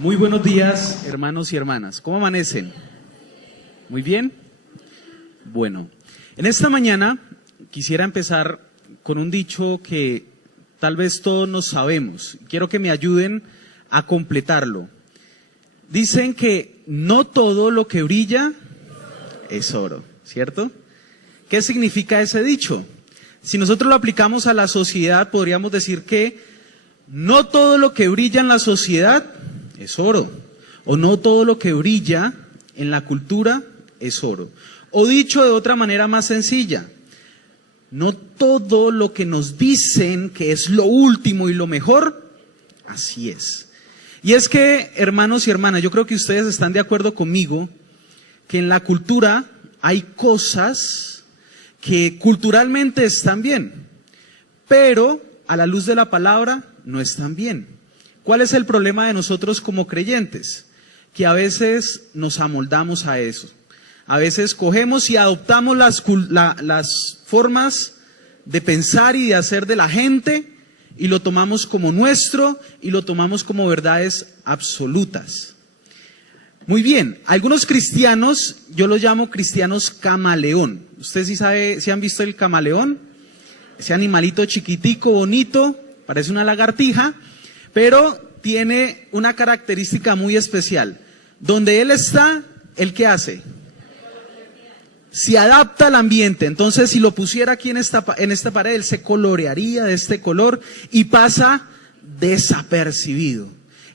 Muy buenos días, hermanos y hermanas. ¿Cómo amanecen? ¿Muy bien? Bueno, en esta mañana quisiera empezar con un dicho que tal vez todos nos sabemos. Quiero que me ayuden a completarlo. Dicen que no todo lo que brilla es oro, ¿cierto? ¿Qué significa ese dicho? Si nosotros lo aplicamos a la sociedad, podríamos decir que no todo lo que brilla en la sociedad es oro, o no todo lo que brilla en la cultura es oro. O dicho de otra manera más sencilla, no todo lo que nos dicen que es lo último y lo mejor, así es. Y es que, hermanos y hermanas, yo creo que ustedes están de acuerdo conmigo que en la cultura hay cosas que culturalmente están bien, pero a la luz de la palabra no están bien. ¿Cuál es el problema de nosotros como creyentes? Que a veces nos amoldamos a eso. A veces cogemos y adoptamos las formas de pensar y de hacer de la gente y lo tomamos como nuestro y lo tomamos como verdades absolutas. Muy bien, algunos cristianos, yo los llamo cristianos camaleón. ¿Usted sí sabe, si han visto el camaleón? Ese animalito chiquitico, bonito, parece una lagartija, pero tiene una característica muy especial. Donde él está, ¿él qué hace? Se adapta al ambiente. Entonces, si lo pusiera aquí en esta pared, él se colorearía de este color y pasa desapercibido.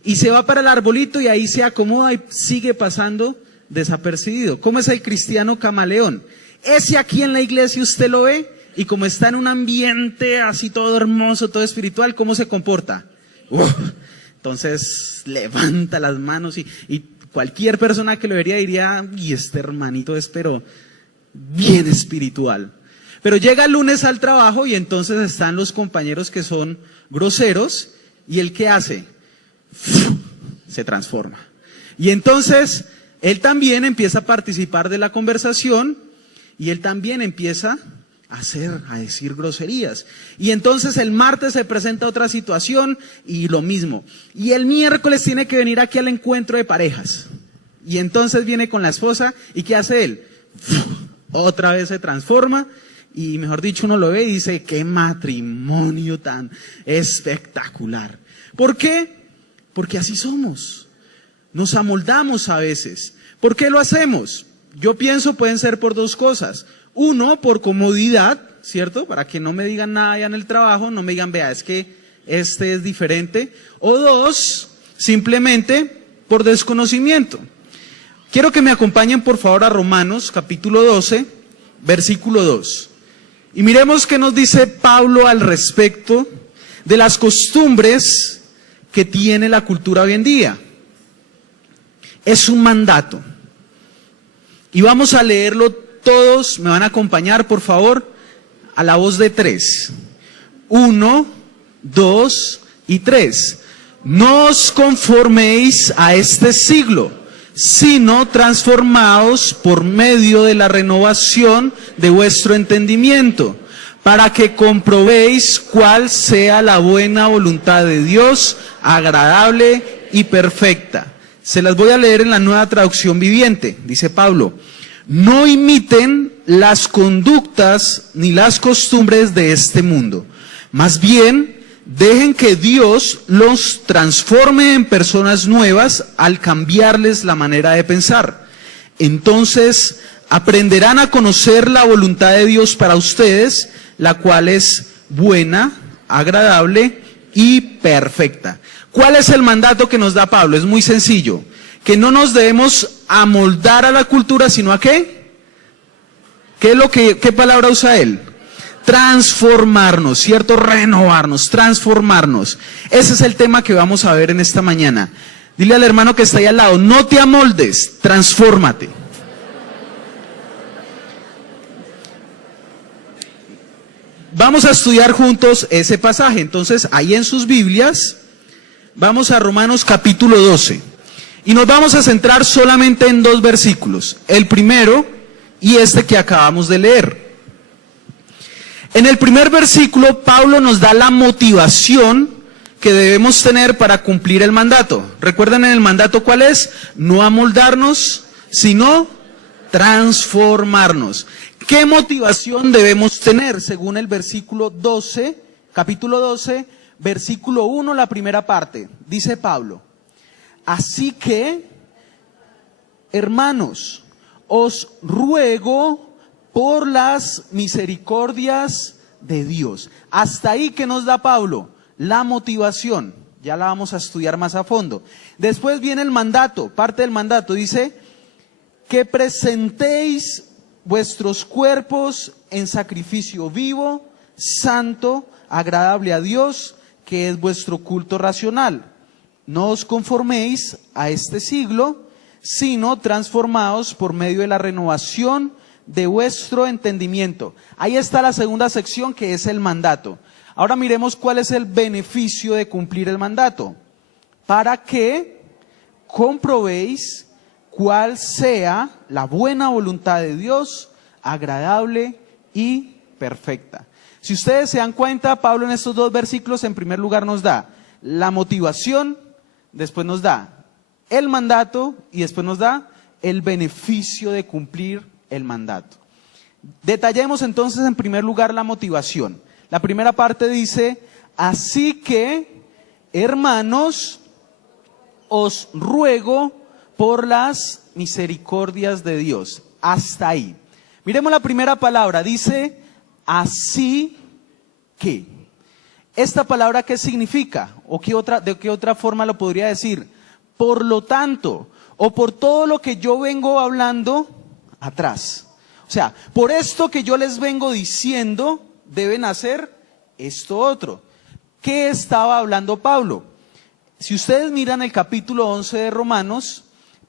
Y se va para el arbolito y ahí se acomoda y sigue pasando desapercibido. ¿Cómo es el cristiano camaleón? Ese aquí en la iglesia usted lo ve y como está en un ambiente así todo hermoso, todo espiritual, ¿cómo se comporta? Entonces levanta las manos y cualquier persona que lo vería diría, y este hermanito es pero bien espiritual. Pero llega el lunes al trabajo y entonces están los compañeros que son groseros y él ¿qué hace? Se transforma. Y entonces él también empieza a participar de la conversación y él también empieza a decir groserías. Y entonces el martes se presenta otra situación y lo mismo. Y el miércoles tiene que venir aquí al encuentro de parejas. Y entonces viene con la esposa y ¿qué hace él? Otra vez se transforma y mejor dicho uno lo ve y dice, qué matrimonio tan espectacular. ¿Por qué? Porque así somos. Nos amoldamos a veces. ¿Por qué lo hacemos? Yo pienso pueden ser por dos cosas. Uno, por comodidad, ¿cierto? Para que no me digan nada ya en el trabajo, no me digan, vea, es que este es diferente. O dos, simplemente por desconocimiento. Quiero que me acompañen por favor a Romanos capítulo 12, versículo 2. Y miremos qué nos dice Pablo al respecto de las costumbres que tiene la cultura hoy en día. Es un mandato. Y vamos a leerlo todos, me van a acompañar por favor a la voz de 3. 1, 2 y 3. No os conforméis a este siglo, sino transformaos por medio de la renovación de vuestro entendimiento, para que comprobéis cuál sea la buena voluntad de Dios, agradable y perfecta. Se las voy a leer en la Nueva Traducción Viviente, dice Pablo. No imiten las conductas ni las costumbres de este mundo. Más bien, dejen que Dios los transforme en personas nuevas al cambiarles la manera de pensar. Entonces, aprenderán a conocer la voluntad de Dios para ustedes, la cual es buena, agradable y perfecta. ¿Cuál es el mandato que nos da Pablo? Es muy sencillo. Que no nos debemos amoldar a la cultura, sino a ¿qué? ¿Qué palabra usa él? Transformarnos, ¿cierto? Renovarnos, transformarnos. Ese es el tema que vamos a ver en esta mañana. Dile al hermano que está ahí al lado, no te amoldes, transfórmate. Vamos a estudiar juntos ese pasaje. Entonces, ahí en sus Biblias, vamos a Romanos capítulo 12. Y nos vamos a centrar solamente en dos versículos. El primero y este que acabamos de leer. En el primer versículo, Pablo nos da la motivación que debemos tener para cumplir el mandato. ¿Recuerdan en el mandato cuál es? No amoldarnos, sino transformarnos. ¿Qué motivación debemos tener? Según el versículo 12, capítulo 12, versículo 1, la primera parte. Dice Pablo: así que, hermanos, os ruego por las misericordias de Dios. Hasta ahí que nos da Pablo, la motivación. Ya la vamos a estudiar más a fondo. Después viene el mandato, parte del mandato. Dice que presentéis vuestros cuerpos en sacrificio vivo, santo, agradable a Dios, que es vuestro culto racional. No os conforméis a este siglo, sino transformaos por medio de la renovación de vuestro entendimiento. Ahí está la segunda sección, que es el mandato. Ahora miremos cuál es el beneficio de cumplir el mandato. Para que comprobéis cuál sea la buena voluntad de Dios, agradable y perfecta. Si ustedes se dan cuenta, Pablo en estos dos versículos en primer lugar nos da la motivación, después nos da el mandato y después nos da el beneficio de cumplir el mandato. Detallemos entonces en primer lugar la motivación. La primera parte dice: así que, hermanos, os ruego por las misericordias de Dios. Hasta ahí. Miremos la primera palabra, dice así que. ¿Esta palabra qué significa? ¿O de qué otra forma lo podría decir? Por lo tanto, o por todo lo que yo vengo hablando atrás. O sea, por esto que yo les vengo diciendo, deben hacer esto otro. ¿Qué estaba hablando Pablo? Si ustedes miran el capítulo 11 de Romanos,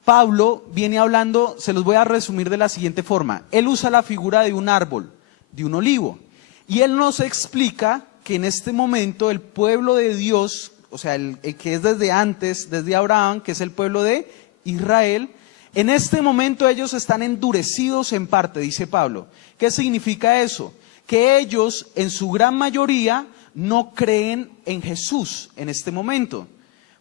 Pablo viene hablando, se los voy a resumir de la siguiente forma. Él usa la figura de un árbol, de un olivo. Y él nos explica que en este momento el pueblo de Dios, o sea, el que es desde antes, desde Abraham, que es el pueblo de Israel, en este momento ellos están endurecidos en parte, dice Pablo. ¿Qué significa eso? Que ellos, en su gran mayoría, no creen en Jesús en este momento.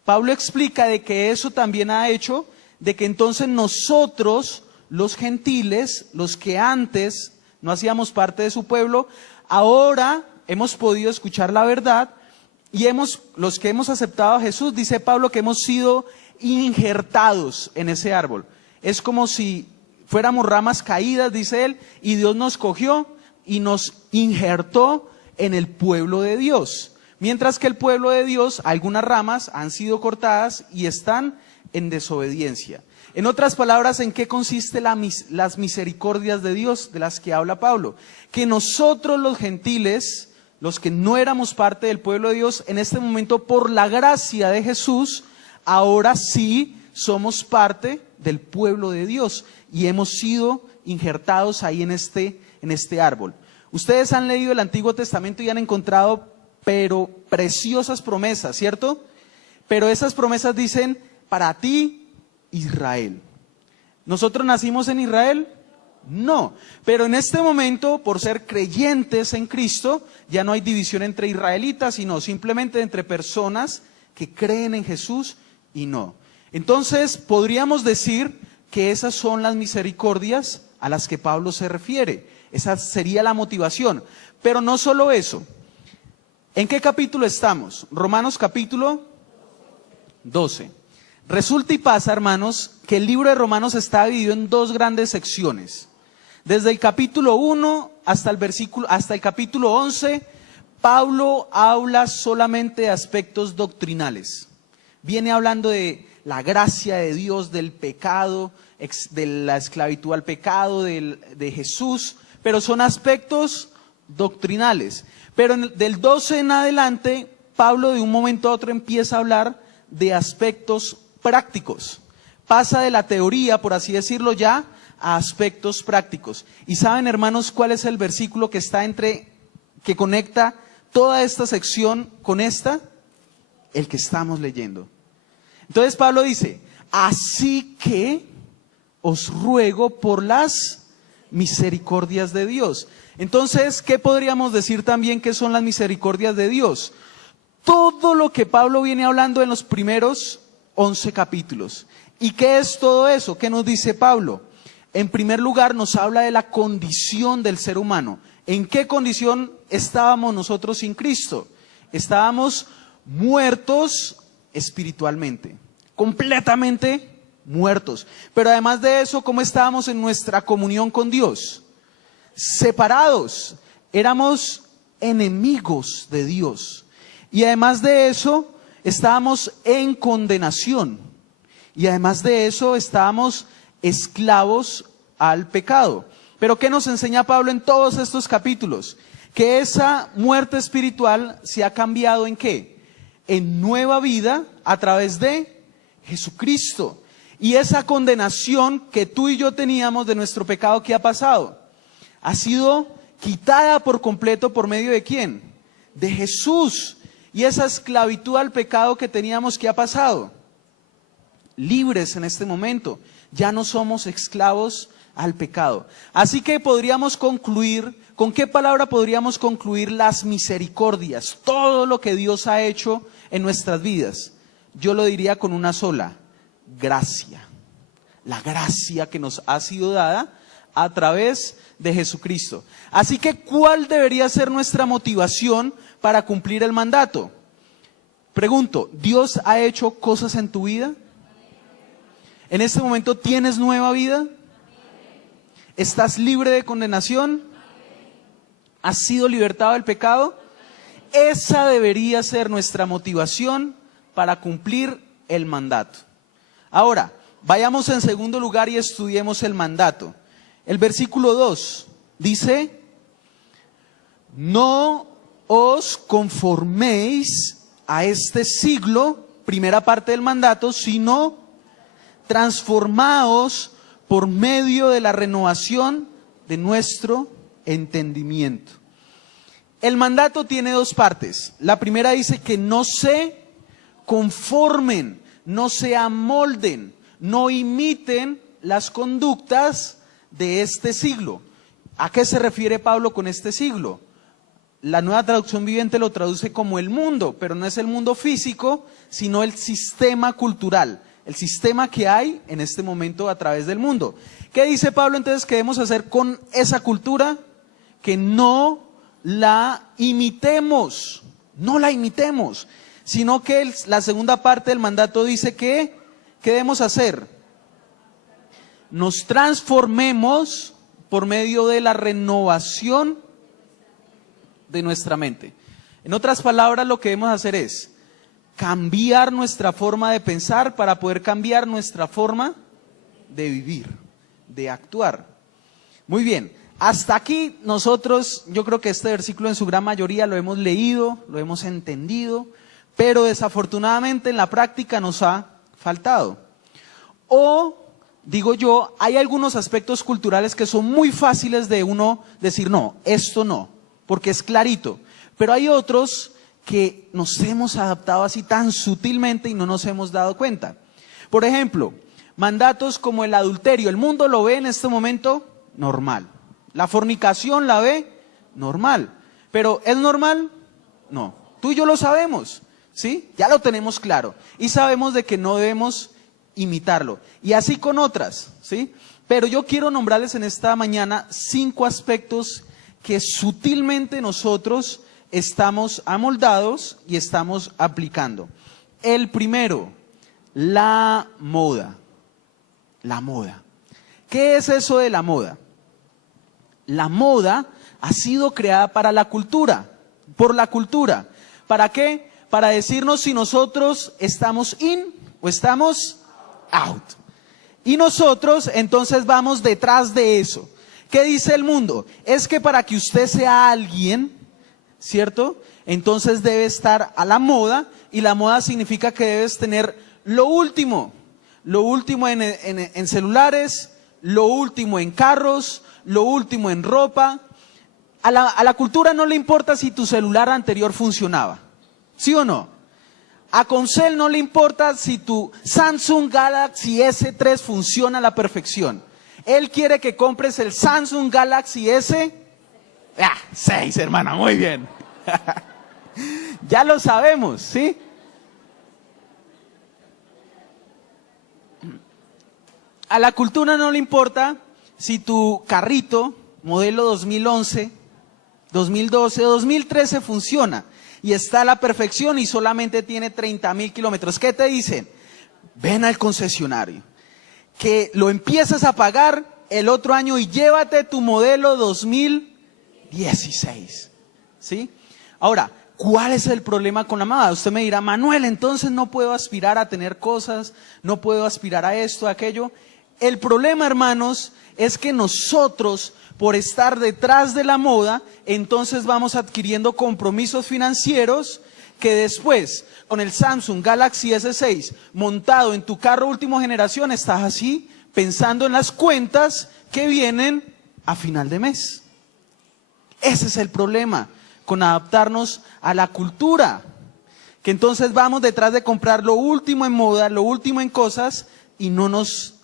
Pablo explica de que eso también ha hecho de que entonces nosotros, los gentiles, los que antes no hacíamos parte de su pueblo, ahora hemos podido escuchar la verdad y los que hemos aceptado a Jesús, dice Pablo, que hemos sido injertados en ese árbol. Es como si fuéramos ramas caídas, dice él, y Dios nos cogió y nos injertó en el pueblo de Dios. Mientras que el pueblo de Dios, algunas ramas han sido cortadas y están en desobediencia. En otras palabras, ¿en qué consiste las misericordias de Dios de las que habla Pablo? Que nosotros los gentiles, los que no éramos parte del pueblo de Dios, en este momento por la gracia de Jesús, ahora sí somos parte del pueblo de Dios y hemos sido injertados ahí en este árbol. Ustedes han leído el Antiguo Testamento y han encontrado pero preciosas promesas, ¿cierto? Pero esas promesas dicen: para ti, Israel. ¿Nosotros nacimos en Israel? No, pero en este momento, por ser creyentes en Cristo, ya no hay división entre israelitas, sino simplemente entre personas que creen en Jesús y no. Entonces, podríamos decir que esas son las misericordias a las que Pablo se refiere. Esa sería la motivación. Pero no solo eso. ¿En qué capítulo estamos? Romanos capítulo 12. Resulta y pasa, hermanos, que el libro de Romanos está dividido en dos grandes secciones. Desde el capítulo 1 hasta el capítulo 11, Pablo habla solamente de aspectos doctrinales. Viene hablando de la gracia de Dios, del pecado, de la esclavitud al pecado, de Jesús, pero son aspectos doctrinales. Pero del 12 en adelante, Pablo de un momento a otro empieza a hablar de aspectos prácticos. Pasa de la teoría, por así decirlo, ya a aspectos prácticos. ¿Y saben, hermanos, cuál es el versículo que que conecta toda esta sección con esta? El que estamos leyendo. Entonces Pablo dice: así que os ruego por las misericordias de Dios. Entonces, ¿qué podríamos decir también que son las misericordias de Dios? todo lo que Pablo viene hablando en los primeros 11 capítulos. ¿Y qué es todo eso? ¿Qué nos dice Pablo? En primer lugar, nos habla de la condición del ser humano. ¿En qué condición estábamos nosotros sin Cristo? Estábamos muertos espiritualmente, completamente muertos. Pero además de eso, ¿cómo estábamos en nuestra comunión con Dios? Separados, éramos enemigos de Dios. Y además de eso, estábamos en condenación. Y además de eso, estábamos esclavos al pecado. Pero ¿qué nos enseña Pablo en todos estos capítulos? Que esa muerte espiritual se ha cambiado ¿en qué? En nueva vida a través de Jesucristo. Y esa condenación que tú y yo teníamos de nuestro pecado, ¿qué ha pasado? Ha sido quitada por completo por medio de ¿quién? De Jesús. Y esa esclavitud al pecado que teníamos, ¿qué ha pasado? Libres en este momento. Ya no somos esclavos al pecado. Así que podríamos concluir, ¿con qué palabra podríamos concluir las misericordias? Todo lo que Dios ha hecho en nuestras vidas. Yo lo diría con una sola: gracia. La gracia que nos ha sido dada a través de Jesucristo. Así que, ¿cuál debería ser nuestra motivación para cumplir el mandato? Pregunto, ¿Dios ha hecho cosas en tu vida? ¿En este momento tienes nueva vida? ¿Estás libre de condenación? ¿Has sido libertado del pecado? Esa debería ser nuestra motivación para cumplir el mandato. Ahora, vayamos en segundo lugar y estudiemos el mandato. El versículo 2 dice: no os conforméis a este siglo, primera parte del mandato, sino transformaos por medio de la renovación de nuestro entendimiento. El mandato tiene dos partes. La primera dice que no se conformen, no se amolden, no imiten las conductas de este siglo. ¿A qué se refiere Pablo con este siglo? La Nueva Traducción Viviente lo traduce como el mundo, pero no es el mundo físico, sino el sistema cultural, el sistema que hay en este momento a través del mundo. ¿Qué dice Pablo entonces que debemos hacer con esa cultura? Que no la imitemos, no la imitemos, sino que la segunda parte del mandato dice que, ¿qué debemos hacer? Nos transformemos por medio de la renovación de nuestra mente. En otras palabras, lo que debemos hacer es cambiar nuestra forma de pensar para poder cambiar nuestra forma de vivir, de actuar. Muy bien, hasta aquí nosotros, yo creo que este versículo en su gran mayoría lo hemos leído, lo hemos entendido, pero desafortunadamente en la práctica nos ha faltado. O, digo yo, hay algunos aspectos culturales que son muy fáciles de uno decir, no, esto no, porque es clarito. Pero hay otros que nos hemos adaptado así tan sutilmente y no nos hemos dado cuenta. Por ejemplo, mandatos como el adulterio. El mundo lo ve en este momento normal. La fornicación la ve normal. Pero ¿es normal? No. Tú y yo lo sabemos, ¿sí? Ya lo tenemos claro. Y sabemos de que no debemos imitarlo. Y así con otras, ¿sí? Pero yo quiero nombrarles en esta mañana 5 aspectos que sutilmente nosotros estamos amoldados y estamos aplicando. El primero, la moda. La moda. ¿Qué es eso de la moda? La moda ha sido creada para la cultura, por la cultura. ¿Para qué? Para decirnos si nosotros estamos in o estamos out. Y nosotros entonces vamos detrás de eso. ¿Qué dice el mundo? Es que para que usted sea alguien, ¿cierto? Entonces debe estar a la moda, y la moda significa que debes tener lo último en celulares, lo último en carros, lo último en ropa. A la cultura no le importa si tu celular anterior funcionaba, ¿sí o no? A Concel no le importa si tu Samsung Galaxy S3 funciona a la perfección. Él quiere que compres el Samsung Galaxy S6, hermana, muy bien. Ya lo sabemos, ¿sí? A la cultura no le importa si tu carrito, modelo 2011, 2012, 2013 funciona y está a la perfección y solamente tiene 30.000 kilómetros. ¿Qué te dicen? Ven al concesionario, que lo empiezas a pagar el otro año y llévate tu modelo 2016, ¿sí? Ahora, ¿cuál es el problema con la moda? Usted me dirá, Manuel, entonces no puedo aspirar a tener cosas, no puedo aspirar a esto, a aquello. El problema, hermanos, es que nosotros, por estar detrás de la moda, entonces vamos adquiriendo compromisos financieros que después, con el Samsung Galaxy S6 montado en tu carro última generación, estás así pensando en las cuentas que vienen a final de mes. Ese es el problema con adaptarnos a la cultura, que entonces vamos detrás de comprar lo último en moda, lo último en cosas y no nos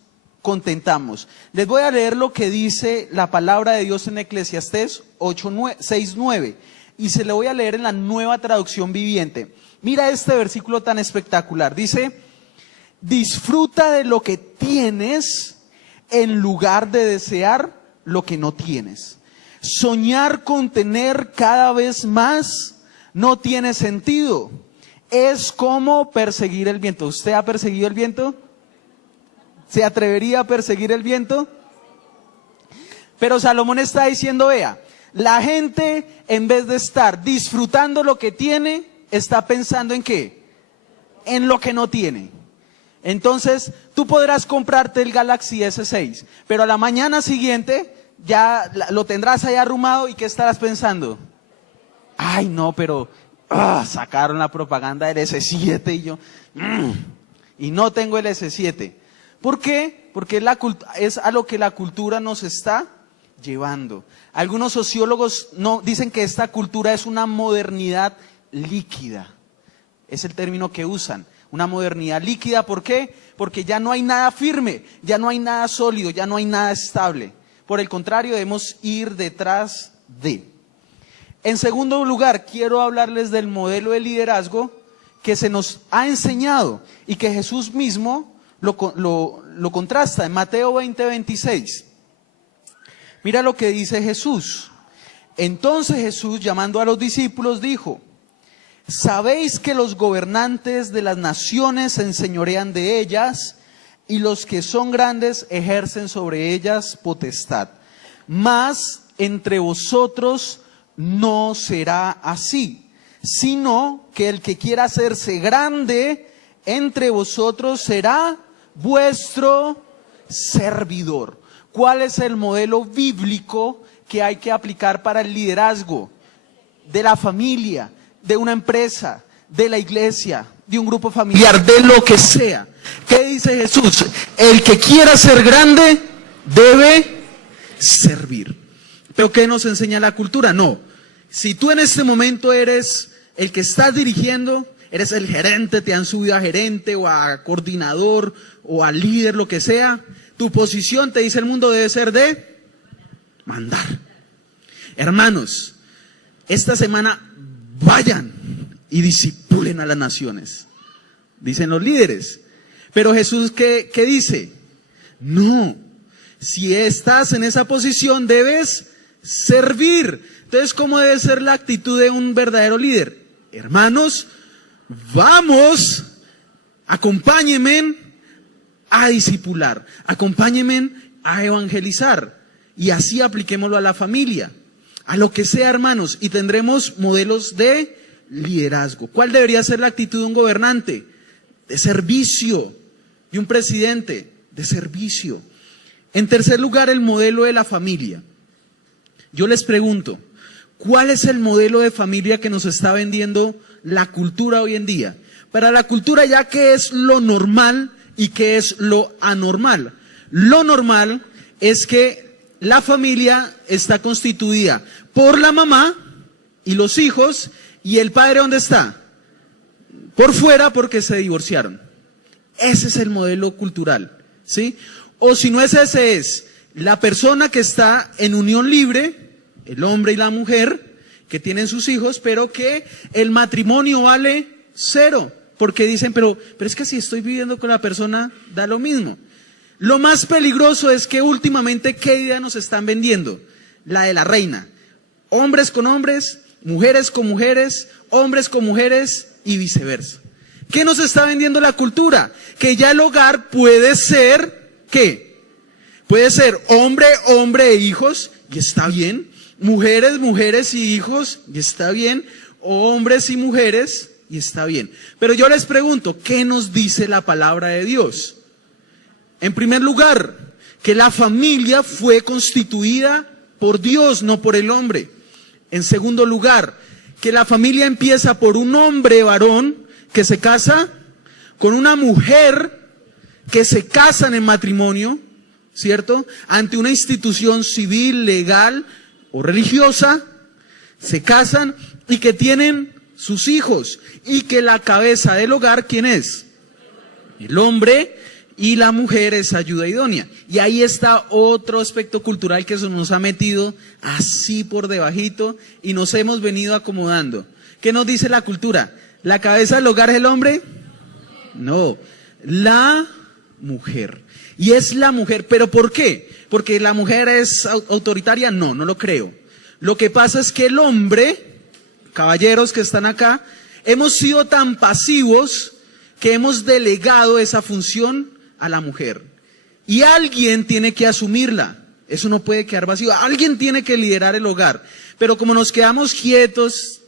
contentamos. Les voy a leer lo que dice la palabra de Dios en Eclesiastés 6:9 y se lo voy a leer en la Nueva Traducción Viviente. Mira este versículo tan espectacular. Dice: disfruta de lo que tienes en lugar de desear lo que no tienes. Soñar con tener cada vez más no tiene sentido. Es como perseguir el viento. ¿Usted ha perseguido el viento? ¿Se atrevería a perseguir el viento? Pero Salomón está diciendo, vea, la gente en vez de estar disfrutando lo que tiene, está pensando en ¿qué? En lo que no tiene. Entonces, tú podrás comprarte el Galaxy S6, pero a la mañana siguiente ya lo tendrás ahí arrumado y ¿qué estarás pensando? Ay, no, pero sacaron la propaganda del S7 y yo, y no tengo el S7. ¿Por qué? Porque es a lo que la cultura nos está llevando. Algunos sociólogos dicen que esta cultura es una modernidad líquida. Es el término que usan. Una modernidad líquida, ¿por qué? Porque ya no hay nada firme, ya no hay nada sólido, ya no hay nada estable. Por el contrario, debemos ir detrás de. En segundo lugar, quiero hablarles del modelo de liderazgo que se nos ha enseñado y que Jesús mismo lo contrasta en Mateo 20:26. Mira lo que dice Jesús. Entonces Jesús, llamando a los discípulos, dijo: ¿sabéis que los gobernantes de las naciones se enseñorean de ellas y los que son grandes ejercen sobre ellas potestad? Mas entre vosotros no será así, sino que el que quiera hacerse grande entre vosotros será vuestro servidor. ¿Cuál es el modelo bíblico que hay que aplicar para el liderazgo de la familia, de una empresa, de la iglesia, de un grupo familiar, de lo que sea? ¿Qué dice Jesús? El que quiera ser grande debe servir. ¿Pero qué nos enseña la cultura? No. Si tú en este momento eres el que estás dirigiendo, eres el gerente, te han subido a gerente o a coordinador o a líder, lo que sea, tu posición, te dice el mundo, debe ser de mandar. Hermanos, esta semana vayan y discipulen a las naciones, dicen los líderes. Pero Jesús, ¿qué dice? No, si estás en esa posición debes servir. Entonces, ¿cómo debe ser la actitud de un verdadero líder? Hermanos, vamos, acompáñenme a discipular, acompáñenme a evangelizar, y así apliquémoslo a la familia, a lo que sea, hermanos, y tendremos modelos de liderazgo. ¿Cuál debería ser la actitud de un gobernante? De servicio. De un presidente, de servicio. En tercer lugar, el modelo de la familia. Yo les pregunto, ¿cuál es el modelo de familia que nos está vendiendo la cultura hoy en día? Para la cultura, ya que es lo normal y que es lo anormal. Lo normal es que la familia está constituida por la mamá y los hijos, y el padre, ¿dónde está? Por fuera, porque se divorciaron. Ese es el modelo cultural, ¿sí? O si no es ese, es la persona que está en unión libre, el hombre y la mujer, que tienen sus hijos, pero que el matrimonio vale 0, porque dicen, pero es que si estoy viviendo con la persona, da lo mismo. Lo más peligroso es que últimamente, ¿qué idea nos están vendiendo? La de la reina. Hombres con hombres, mujeres con mujeres, hombres con mujeres y viceversa. ¿Qué nos está vendiendo la cultura? Que ya el hogar puede ser, ¿qué? Puede ser hombre, hombre e hijos, y está bien. Mujeres, mujeres y hijos, y está bien. Hombres y mujeres, y está bien. Pero yo les pregunto, ¿qué nos dice la palabra de Dios? En primer lugar, que la familia fue constituida por Dios, no por el hombre. En segundo lugar, que la familia empieza por un hombre varón que se casa con una mujer que se casan en matrimonio, ¿cierto? Ante una institución civil, legal o religiosa, se casan y que tienen sus hijos y que la cabeza del hogar, ¿quién es? El hombre, y la mujer es ayuda idónea. Y ahí está otro aspecto cultural que se nos ha metido así por debajito y nos hemos venido acomodando. ¿Qué nos dice la cultura? ¿La cabeza del hogar es el hombre? No, la mujer. Y es la mujer, ¿pero por qué? ¿Porque la mujer es autoritaria? No, no lo creo. Lo que pasa es que el hombre, caballeros que están acá, hemos sido tan pasivos que hemos delegado esa función a la mujer. Y alguien tiene que asumirla. Eso no puede quedar vacío. Alguien tiene que liderar el hogar. Pero como nos quedamos quietos,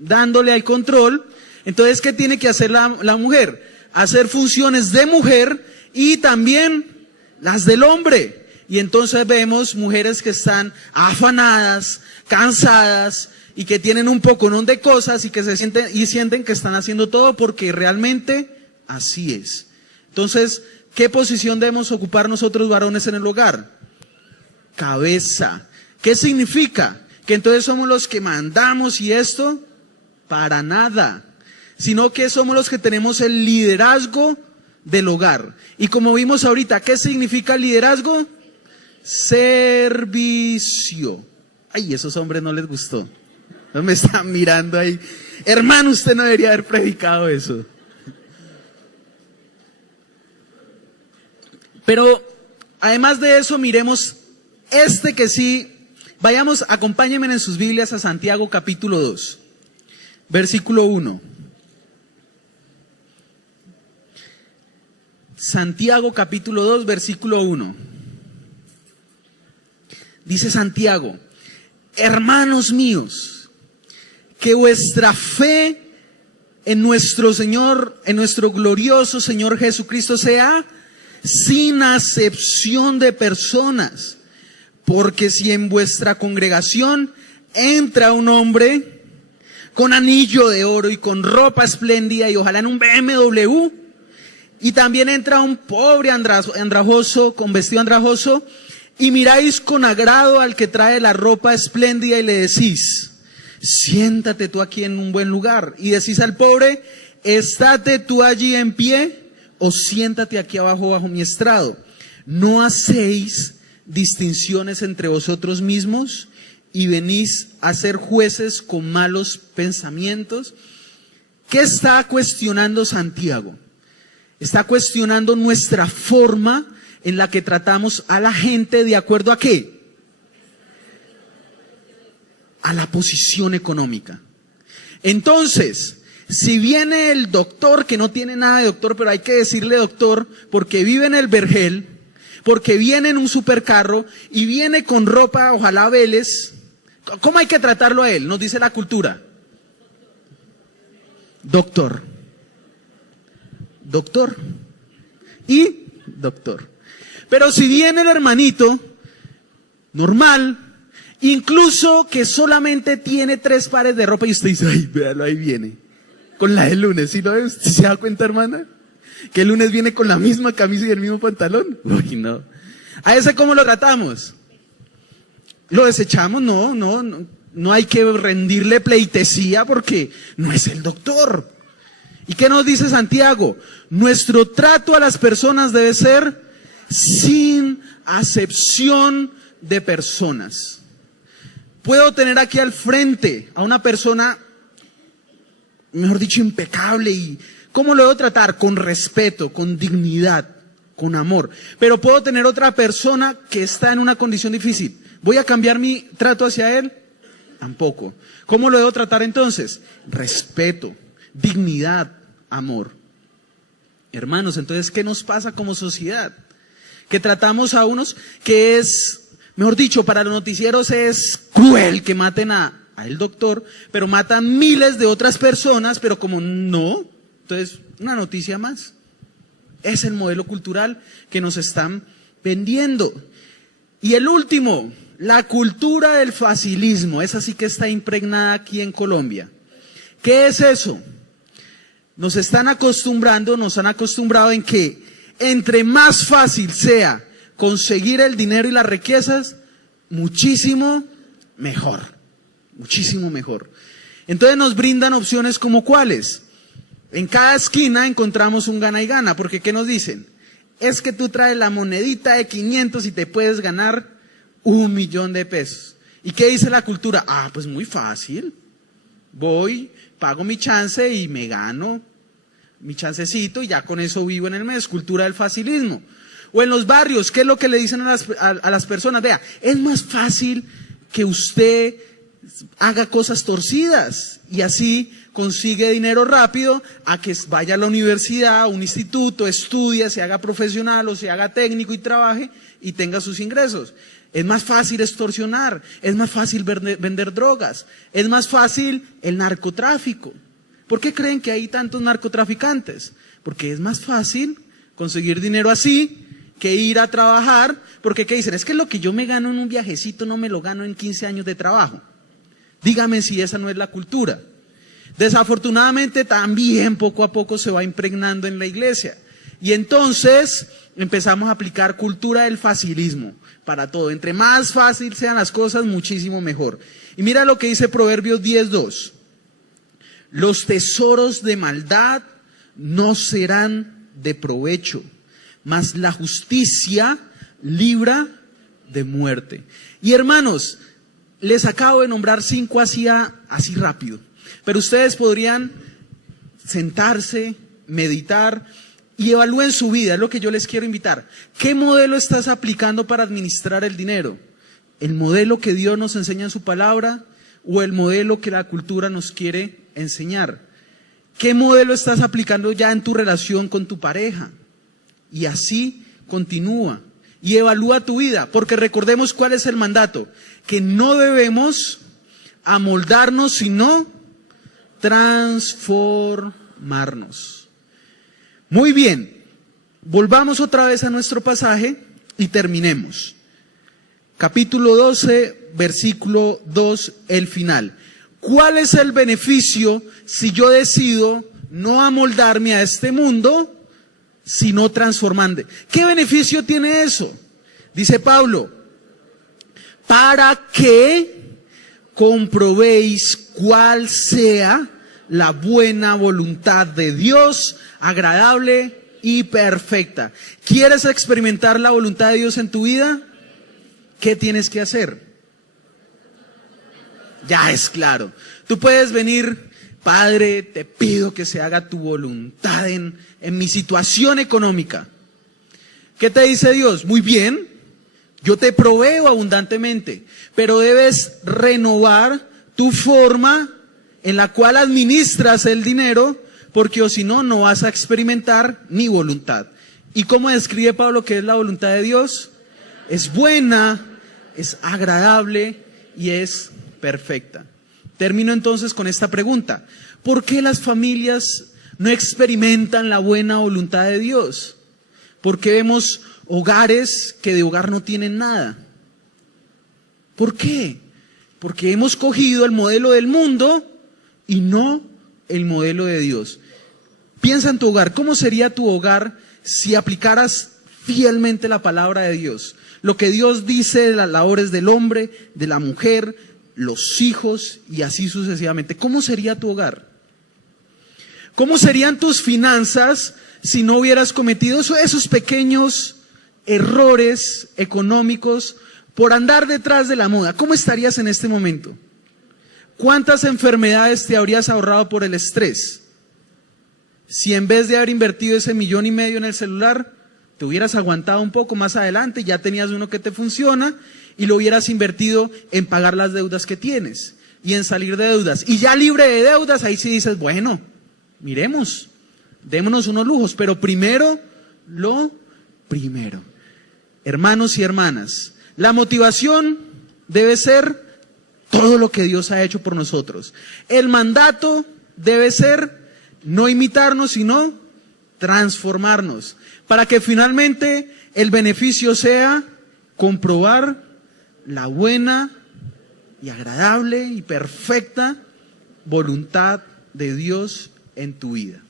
dándole al control, entonces, ¿qué tiene que hacer la mujer? Hacer funciones de mujer y también las del hombre. Y entonces vemos mujeres que están afanadas, cansadas y que tienen un poconón de cosas y que sienten que están haciendo todo porque realmente así es. Entonces, ¿qué posición debemos ocupar nosotros varones en el hogar? Cabeza. ¿Qué significa? ¿Que entonces somos los que mandamos y esto? Para nada. Sino que somos los que tenemos el liderazgo del hogar. Y como vimos ahorita, ¿qué significa liderazgo? Servicio. Ay, esos hombres no les gustó. No me están mirando ahí. Hermano, usted no debería haber predicado eso. Pero además de eso, miremos que sí. Vayamos, acompáñenme en sus Biblias a Santiago capítulo 2, versículo 1. Santiago capítulo 2, versículo 1. Dice Santiago: hermanos míos, que vuestra fe en nuestro Señor, en nuestro glorioso Señor Jesucristo sea sin acepción de personas, porque si en vuestra congregación entra un hombre con anillo de oro y con ropa espléndida y ojalá en un BMW, y también entra un pobre andrajoso con vestido andrajoso, y miráis con agrado al que trae la ropa espléndida y le decís: siéntate tú aquí en un buen lugar, y decís al pobre: estate tú allí en pie, o siéntate aquí abajo bajo mi estrado. ¿No hacéis distinciones entre vosotros mismos y venís a ser jueces con malos pensamientos? ¿Qué está cuestionando Santiago? Está cuestionando nuestra forma en la que tratamos a la gente de acuerdo a ¿qué? A la posición económica. Entonces, si viene el doctor, que no tiene nada de doctor, pero hay que decirle doctor, porque vive en el Vergel, porque viene en un supercarro y viene con ropa, ojalá Vélez, ¿cómo hay que tratarlo a él? Nos dice la cultura. Doctor. Doctor. Y doctor. Pero si viene el hermanito, normal, incluso que solamente tiene 3 pares de ropa y usted dice: ay, véalo, ahí viene. Con la del lunes, ¿sí lo ves? ¿Se da cuenta, hermana? Que el lunes viene con la misma camisa y el mismo pantalón. Uy, no. ¿A ese cómo lo tratamos? ¿Lo desechamos? No hay que rendirle pleitesía porque no es el doctor. ¿Y qué nos dice Santiago? Nuestro trato a las personas debe ser sin acepción de personas. Puedo tener aquí al frente a una persona, mejor dicho, impecable. ¿Y cómo lo debo tratar? Con respeto, con dignidad, con amor. Pero puedo tener otra persona que está en una condición difícil. ¿Voy a cambiar mi trato hacia él? Tampoco. ¿Cómo lo debo tratar entonces? Respeto, dignidad, amor. Hermanos, entonces, ¿qué nos pasa como sociedad? Que tratamos a unos que es, mejor dicho, para los noticieros es cruel que maten a el doctor, pero matan miles de otras personas, pero como no, entonces, una noticia más. Es el modelo cultural que nos están vendiendo. Y el último, la cultura del facilismo, esa sí que está impregnada aquí en Colombia. ¿Qué es eso? Nos han acostumbrado en que entre más fácil sea conseguir el dinero y las riquezas, muchísimo mejor, muchísimo mejor. Entonces nos brindan opciones como ¿cuáles? En cada esquina encontramos un gana y gana, porque ¿qué nos dicen? Es que tú traes la monedita de 500 y te puedes ganar 1.000.000 de pesos. ¿Y qué dice la cultura? Ah, pues muy fácil. Voy, pago mi chance y me gano mi chancecito y ya con eso vivo en el mes. Cultura del facilismo. O en los barrios, ¿qué es lo que le dicen a las personas? Vea, es más fácil que usted haga cosas torcidas y así consigue dinero rápido a que vaya a la universidad, a un instituto, estudie, se haga profesional o se haga técnico y trabaje y tenga sus ingresos. Es más fácil extorsionar, es más fácil vender drogas, es más fácil el narcotráfico. ¿Por qué creen que hay tantos narcotraficantes? Porque es más fácil conseguir dinero así que ir a trabajar, porque ¿qué dicen? Es que lo que yo me gano en un viajecito no me lo gano en 15 años de trabajo. Dígame si esa no es la cultura. Desafortunadamente también poco a poco se va impregnando en la iglesia. Y entonces empezamos a aplicar cultura del facilismo para todo. Entre más fácil sean las cosas, muchísimo mejor. Y mira lo que dice Proverbios 10:2. Los tesoros de maldad no serán de provecho, mas la justicia libra de muerte. Y hermanos, les acabo de nombrar 5 así rápido, pero ustedes podrían sentarse, meditar y evalúen su vida. Es lo que yo les quiero invitar. ¿Qué modelo estás aplicando para administrar el dinero? ¿El modelo que Dios nos enseña en su palabra o el modelo que la cultura nos quiere enseñar? ¿Qué modelo estás aplicando ya en tu relación con tu pareja? Y así continúa y evalúa tu vida, porque recordemos cuál es el mandato, que no debemos amoldarnos, sino transformarnos. Muy bien, volvamos otra vez a nuestro pasaje y terminemos. Capítulo 12, versículo 2, el final. ¿Cuál es el beneficio si yo decido no amoldarme a este mundo, sino transformando? ¿Qué beneficio tiene eso? Dice Pablo, para que comprobéis cuál sea la buena voluntad de Dios, agradable y perfecta. ¿Quieres experimentar la voluntad de Dios en tu vida? ¿Qué tienes que hacer? Ya es claro. Tú puedes venir, Padre, te pido que se haga tu voluntad en mi situación económica. ¿Qué te dice Dios? Muy bien, yo te proveo abundantemente, pero debes renovar tu forma en la cual administras el dinero, porque o si no, no vas a experimentar mi voluntad. ¿Y cómo describe Pablo qué es la voluntad de Dios? Es buena, es agradable y es perfecta. Termino entonces con esta pregunta. ¿Por qué las familias no experimentan la buena voluntad de Dios? ¿Por qué vemos hogares que de hogar no tienen nada? ¿Por qué? Porque hemos cogido el modelo del mundo y no el modelo de Dios. Piensa en tu hogar. ¿Cómo sería tu hogar si aplicaras fielmente la palabra de Dios? Lo que Dios dice de las labores del hombre, de la mujer, los hijos y así sucesivamente. ¿Cómo sería tu hogar? ¿Cómo serían tus finanzas si no hubieras cometido esos pequeños errores económicos por andar detrás de la moda, ¿cómo estarías en este momento? ¿Cuántas enfermedades te habrías ahorrado por el estrés? Si en vez de haber invertido ese 1,5 millones en el celular, te hubieras aguantado un poco más adelante, ya tenías uno que te funciona y lo hubieras invertido en pagar las deudas que tienes y en salir de deudas. Y ya libre de deudas, ahí sí dices, bueno, miremos, démonos unos lujos, pero primero lo primero. Hermanos y hermanas, la motivación debe ser todo lo que Dios ha hecho por nosotros. El mandato debe ser no imitarnos, sino transformarnos, para que finalmente el beneficio sea comprobar la buena y agradable y perfecta voluntad de Dios en tu vida.